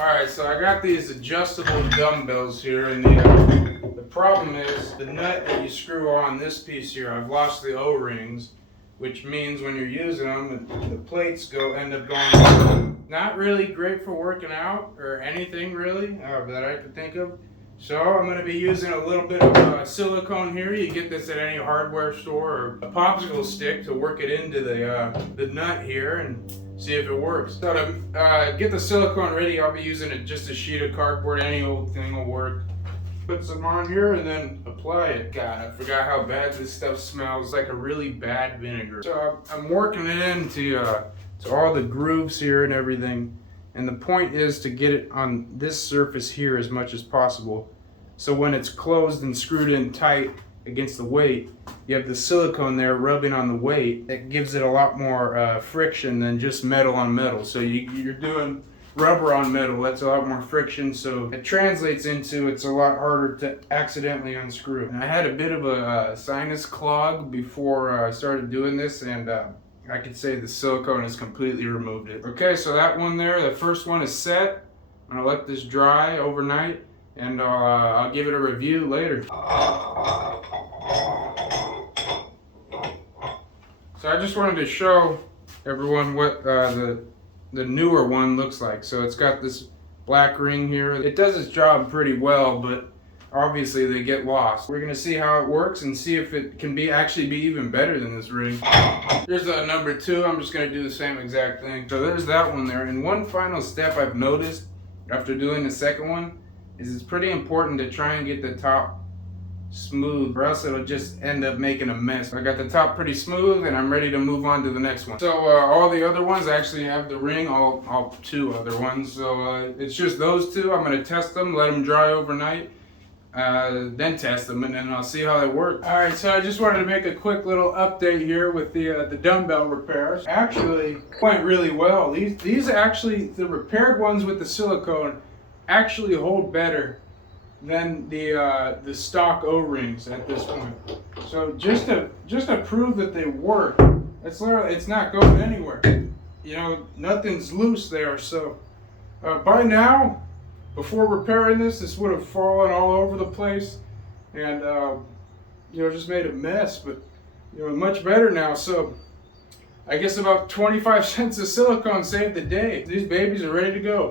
Alright, so I got these adjustable dumbbells here, and the problem is the nut that you screw on this piece here, I've lost the O-rings, which means when you're using them, the plates end up going. Not really great for working out or anything really that I could think of. So I'm going to be using a little bit of silicone here. You get this at any hardware store, or a popsicle stick to work it into the nut here and see if it works. So to get the silicone ready, I'll be using just a sheet of cardboard. Any old thing will work. Put some on here and then apply it. God, I forgot how bad this stuff smells. Like a really bad vinegar. So I'm working it into to all the grooves here and everything. And the point is to get it on this surface here as much as possible. So when it's closed and screwed in tight against the weight, you have the silicone there rubbing on the weight. It gives it a lot more friction than just metal on metal. So you're doing rubber on metal, that's a lot more friction, so it translates into it's a lot harder to accidentally unscrew. And I had a bit of a sinus clog before I started doing this, and I could say the silicone has completely removed it. Okay, so that one there, the first one is set. I'm gonna let this dry overnight, and I'll give it a review later. So I just wanted to show everyone what the newer one looks like. So it's got this black ring here. It does its job pretty well, but obviously they get lost. We're gonna see how it works and see if it can actually be even better than this ring. Here's number 2. I'm just gonna do the same exact thing. So there's that one there. And one final step I've noticed after doing the second one is it's pretty important to try and get the top smooth, or else it'll just end up making a mess. I got the top pretty smooth and I'm ready to move on to the next one. So all the other ones actually have the ring, all 2 other ones. So it's just those 2. I'm gonna test them, let them dry overnight, then test them, and then I'll see how they work. All right, so I just wanted to make a quick little update here with the dumbbell repairs. Actually went really well. These actually, the repaired ones with the silicone actually hold better than the stock O-rings at this point. So just to prove that they work, it's not going anywhere. You know, nothing's loose there. So by now, before repairing this would have fallen all over the place, and you know, just made a mess. But you know, much better now. So I guess about 25 cents of silicone saved the day. These babies are ready to go.